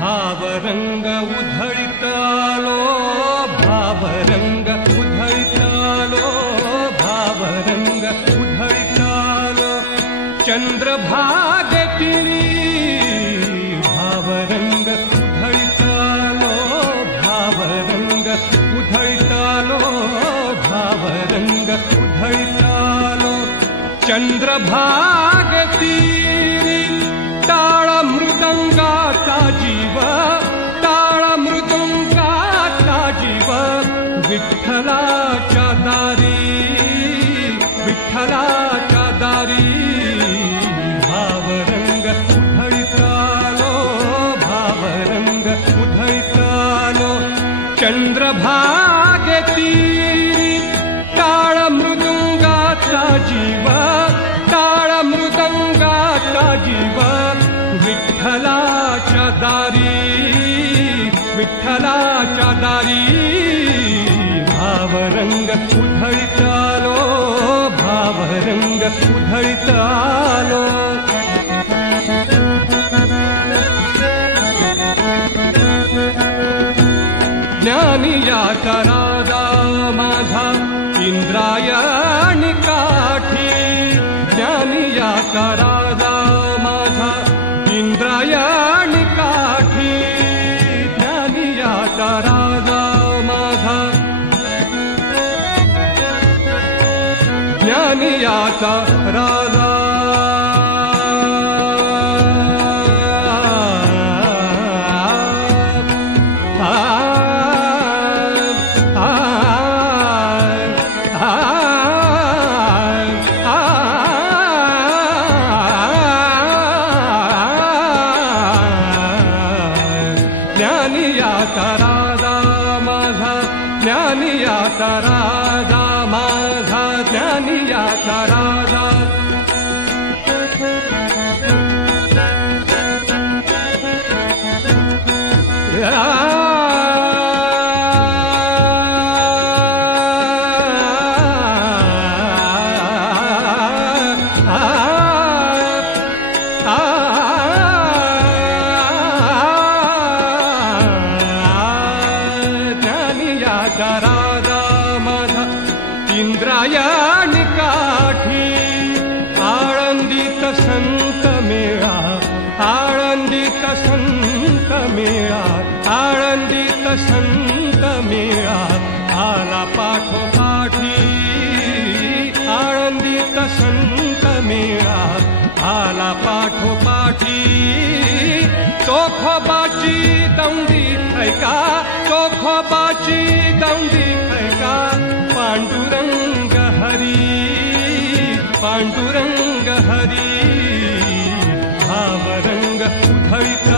भावरंग उधळीत आलो, भावरंग उधळीत आलो, भावरंग उधळीत आलो, चंद्रभागेतिनी भावरंग उधळीत आलो, भावरंग उधळीत आलो, भावरंग उधळीत आलो, चंद्रभागेतिनी टाळ मृदंगाचा जीव, टाळ मृदंगाचा जीव, विठ्ठलाच्या दारी, विठ्ठलाच्या दारी, भावरंग उधळीत आलो, भावरंग उधळीत आलो, चंद्रभागेतिनी टाळ मृदंगाचा जीव, टाळ मृदंगाचा जीव, विठ्ठलाच्या दारी, विठ्ठलाच्या दारी, भावरंग उधळीत आलो, भावरंग उधळीत आलो. ज्ञानियाचा राजा माझा इंद्रायणी काठी, ज्ञानियाचा राजा माझा इंद्रायणी काठी, ज्ञानियाचा राजा माझा, ज्ञानियाचा राजा, ज्ञानियाचा राजा माझा, ज्ञानियाचा राजा माझा, ज्ञानियाचा राजा. ज्ञानियाचा राजा माझा इंद्रायणी काठी, आळंदीत संत मेळा, आळंदीत संत मेळा, आळंदीत संत मेळा, आला पाठोपाठी, आळंदीत संत मेळा, आला पाठोपाठी, चोखोबाची दौंडी ऐका, चोखोबाची दौंडी ऐका, पांडुरंग हरी, पांडुरंग हरी, भावरंग उधळीत